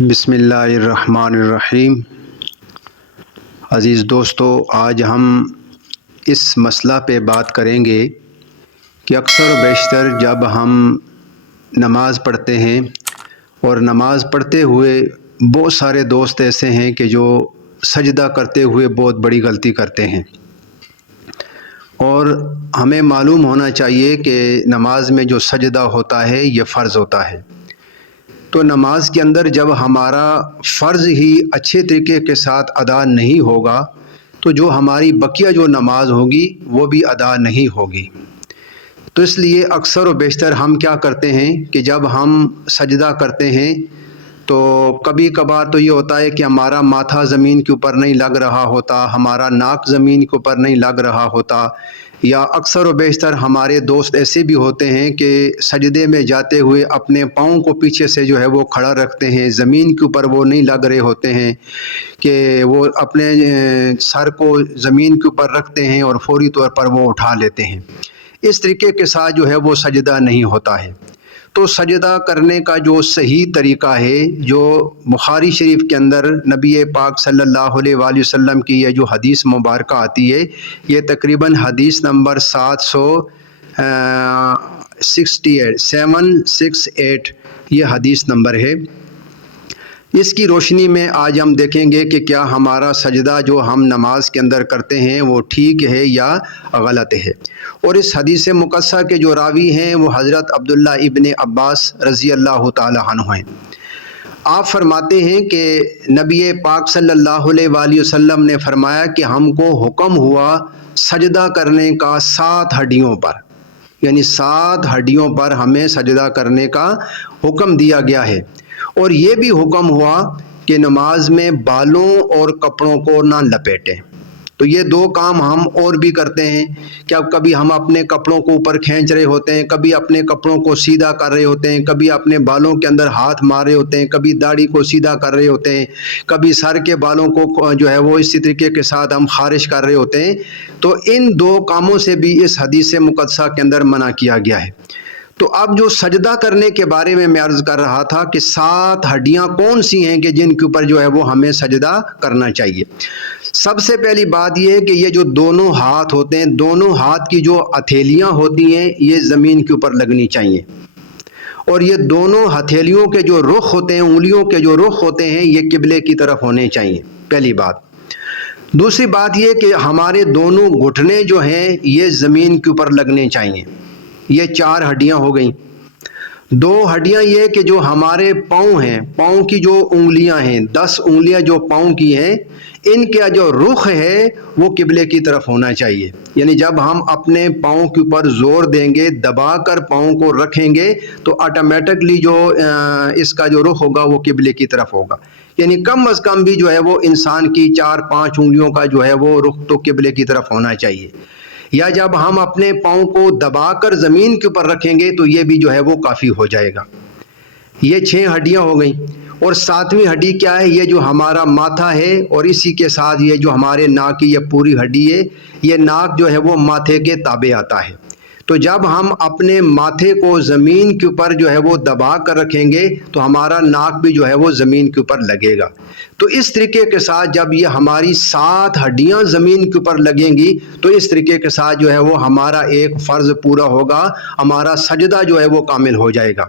بسم اللہ الرحمن الرحیم۔ عزیز دوستو، آج ہم اس مسئلہ پہ بات کریں گے کہ اکثر و بیشتر جب ہم نماز پڑھتے ہیں اور نماز پڑھتے ہوئے بہت سارے دوست ایسے ہیں کہ جو سجدہ کرتے ہوئے بہت بڑی غلطی کرتے ہیں، اور ہمیں معلوم ہونا چاہیے کہ نماز میں جو سجدہ ہوتا ہے یہ فرض ہوتا ہے۔ تو نماز کے اندر جب ہمارا فرض ہی اچھے طریقے کے ساتھ ادا نہیں ہوگا تو جو ہماری بقیہ جو نماز ہوگی وہ بھی ادا نہیں ہوگی۔ تو اس لیے اکثر و بیشتر ہم کیا کرتے ہیں کہ جب ہم سجدہ کرتے ہیں تو کبھی کبھار تو یہ ہوتا ہے کہ ہمارا ماتھا زمین کے اوپر نہیں لگ رہا ہوتا، ہمارا ناک زمین کے اوپر نہیں لگ رہا ہوتا، یا اکثر و بیشتر ہمارے دوست ایسے بھی ہوتے ہیں کہ سجدے میں جاتے ہوئے اپنے پاؤں کو پیچھے سے جو ہے وہ کھڑا رکھتے ہیں، زمین کے اوپر وہ نہیں لگ رہے ہوتے ہیں کہ وہ اپنے سر کو زمین کے اوپر رکھتے ہیں اور فوری طور پر وہ اٹھا لیتے ہیں۔ اس طریقے کے ساتھ جو ہے وہ سجدہ نہیں ہوتا ہے۔ تو سجدہ کرنے کا جو صحیح طریقہ ہے، جو بخاری شریف کے اندر نبی پاک صلی اللہ علیہ وآلہ وسلم کی یہ جو حدیث مبارکہ آتی ہے، یہ تقریباً حدیث نمبر 768 یہ حدیث نمبر ہے۔ اس کی روشنی میں آج ہم دیکھیں گے کہ کیا ہمارا سجدہ جو ہم نماز کے اندر کرتے ہیں وہ ٹھیک ہے یا غلط ہے۔ اور اس حدیث مقدسہ کے جو راوی ہیں وہ حضرت عبداللہ ابن عباس رضی اللہ تعالی عنہ ہیں۔ آپ فرماتے ہیں کہ نبی پاک صلی اللہ علیہ وآلہ وسلم نے فرمایا کہ ہم کو حکم ہوا سجدہ کرنے کا 7 ہڈیوں پر، یعنی 7 ہڈیوں پر ہمیں سجدہ کرنے کا حکم دیا گیا ہے۔ اور یہ بھی حکم ہوا کہ نماز میں بالوں اور کپڑوں کو نہ لپیٹیں۔ تو یہ 2 کام ہم اور بھی کرتے ہیں کہ اب کبھی ہم اپنے کپڑوں کو اوپر کھینچ رہے ہوتے ہیں، کبھی اپنے کپڑوں کو سیدھا کر رہے ہوتے ہیں، کبھی اپنے بالوں کے اندر ہاتھ مار رہے ہوتے ہیں، کبھی داڑھی کو سیدھا کر رہے ہوتے ہیں، کبھی سر کے بالوں کو جو ہے وہ اسی طریقے کے ساتھ ہم خارج کر رہے ہوتے ہیں۔ تو ان 2 کاموں سے بھی اس حدیث مقدسہ کے اندر منع کیا گیا ہے۔ تو اب جو سجدہ کرنے کے بارے میں عرض کر رہا تھا کہ 7 ہڈیاں کون سی ہیں کہ جن کے اوپر جو ہے وہ ہمیں سجدہ کرنا چاہیے۔ سب سے پہلی بات یہ ہے کہ یہ جو دونوں ہاتھ ہوتے ہیں، دونوں ہاتھ کی جو ہتھیلیاں ہوتی ہیں یہ زمین کے اوپر لگنی چاہیے، اور یہ دونوں ہتھیلیوں کے جو رخ ہوتے ہیں، انگلیوں کے جو رخ ہوتے ہیں، یہ قبلے کی طرف ہونے چاہیے، پہلی بات۔ دوسری بات یہ کہ ہمارے دونوں گھٹنے جو ہیں یہ زمین کے اوپر لگنے چاہیے۔ یہ 4 ہڈیاں ہو گئیں۔ 2 ہڈیاں یہ کہ جو ہمارے پاؤں ہیں، پاؤں کی جو انگلیاں ہیں، 10 انگلیاں جو پاؤں کی ہیں، ان کا جو رخ ہے وہ قبلے کی طرف ہونا چاہیے۔ یعنی جب ہم اپنے پاؤں کے اوپر زور دیں گے، دبا کر پاؤں کو رکھیں گے تو آٹومیٹکلی جو اس کا جو رخ ہوگا وہ قبلے کی طرف ہوگا۔ یعنی کم از کم بھی جو ہے وہ انسان کی 4-5 انگلیوں کا جو ہے وہ رخ تو قبلے کی طرف ہونا چاہیے۔ یا جب ہم اپنے پاؤں کو دبا کر زمین کے اوپر رکھیں گے تو یہ بھی جو ہے وہ کافی ہو جائے گا۔ یہ 6 ہڈیاں ہو گئیں۔ اور 7ویں ہڈی کیا ہے؟ یہ جو ہمارا ماتھا ہے، اور اسی کے ساتھ یہ جو ہمارے ناک کی یہ پوری ہڈی ہے، یہ ناک جو ہے وہ ماتھے کے تابع آتا ہے۔ تو جب ہم اپنے ماتھے کو زمین کے اوپر جو ہے وہ دبا کر رکھیں گے تو ہمارا ناک بھی جو ہے وہ زمین کے اوپر لگے گا۔ تو اس طریقے کے ساتھ جب یہ ہماری 7 ہڈیاں زمین کے اوپر لگیں گی تو اس طریقے کے ساتھ جو ہے وہ ہمارا ایک فرض پورا ہوگا، ہمارا سجدہ جو ہے وہ کامل ہو جائے گا۔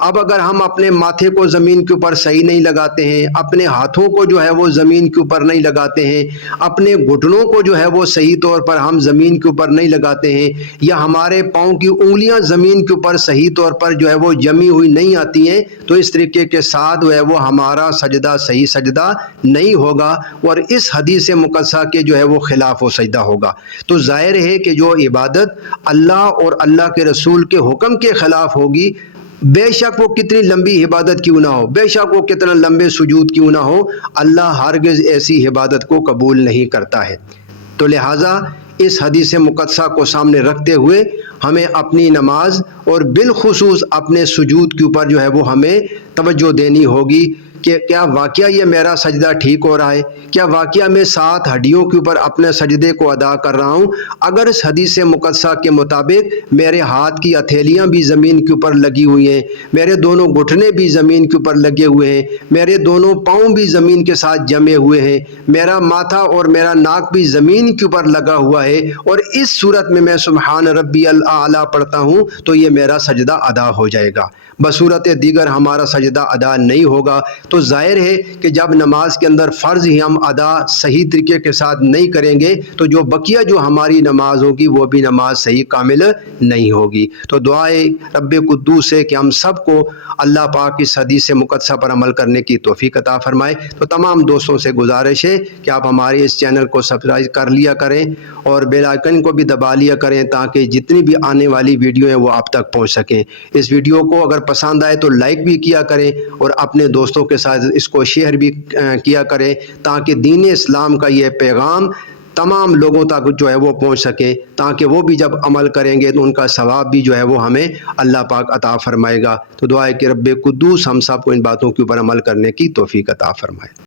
اب اگر ہم اپنے ماتھے کو زمین کے اوپر صحیح نہیں لگاتے ہیں، اپنے ہاتھوں کو جو ہے وہ زمین کے اوپر نہیں لگاتے ہیں، اپنے گھٹنوں کو جو ہے وہ صحیح طور پر ہم زمین کے اوپر نہیں لگاتے ہیں، یا ہمارے پاؤں کی انگلیاں زمین کے اوپر صحیح طور پر جو ہے وہ جمی ہوئی نہیں آتی ہیں، تو اس طریقے کے ساتھ جو ہے وہ ہمارا سجدہ صحیح سجدہ نہیں ہوگا، اور اس حدیث مقدسہ کے جو ہے وہ خلاف و سجدہ ہوگا۔ تو ظاہر ہے کہ جو عبادت اللہ اور اللہ کے رسول کے حکم کے خلاف ہوگی، بے شک وہ کتنی لمبی عبادت کیوں نہ ہو، بے شک وہ کتنا لمبے سجود کیوں نہ ہو، اللہ ہرگز ایسی عبادت کو قبول نہیں کرتا ہے۔ تو لہٰذا اس حدیث مقدسہ کو سامنے رکھتے ہوئے ہمیں اپنی نماز اور بالخصوص اپنے سجود کے اوپر جو ہے وہ ہمیں توجہ دینی ہوگی، کہ کیا واقعہ یہ میرا سجدہ ٹھیک ہو رہا ہے، کیا واقعہ میں 7 ہڈیوں کے اوپر اپنے سجدے کو ادا کر رہا ہوں؟ اگر اس حدیث مقدسہ کے مطابق میرے ہاتھ کی ہتھیلیاں بھی زمین کے اوپر لگی ہوئی ہیں، میرے دونوں گھٹنے بھی زمین کے اوپر لگے ہوئے ہیں، میرے دونوں پاؤں بھی زمین کے ساتھ جمے ہوئے ہیں، میرا ماتھا اور میرا ناک بھی زمین کے اوپر لگا ہوا ہے، اور اس صورت میں سبحان ربی الاعلیٰ پڑھتا ہوں تو یہ میرا سجدہ ادا ہو جائے گا۔ بصورت دیگر ہمارا سجدہ ادا نہیں ہوگا۔ تو ظاہر ہے کہ جب نماز کے اندر فرض ہی ہم ادا صحیح طریقے کے ساتھ نہیں کریں گے تو جو بقیہ جو ہماری نماز ہوگی وہ بھی نماز صحیح کامل نہیں ہوگی۔ تو دعائے رب قدوس ہے کہ ہم سب کو اللہ پاک اس حدیث مقدسہ پر عمل کرنے کی توفیق عطا فرمائے۔ تو تمام دوستوں سے گزارش ہے کہ آپ ہمارے اس چینل کو سبسکرائب کر لیا کریں اور بیل آئیکن کو بھی دبا لیا کریں تاکہ جتنی بھی آنے والی ویڈیو ہیں وہ آپ تک پہنچ سکیں۔ اس ویڈیو کو اگر پسند آئے تو لائک بھی کیا کریں اور اپنے دوستوں کے ساتھ اس کو شیئر بھی کیا کریں تاکہ دین اسلام کا یہ پیغام تمام لوگوں تک جو ہے وہ پہنچ سکے، تاکہ وہ بھی جب عمل کریں گے تو ان کا ثواب بھی جو ہے وہ ہمیں اللہ پاک عطا فرمائے گا۔ تو دعا ہے کہ رب قدوس ہم سب کو ان باتوں کے اوپر عمل کرنے کی توفیق عطا فرمائے۔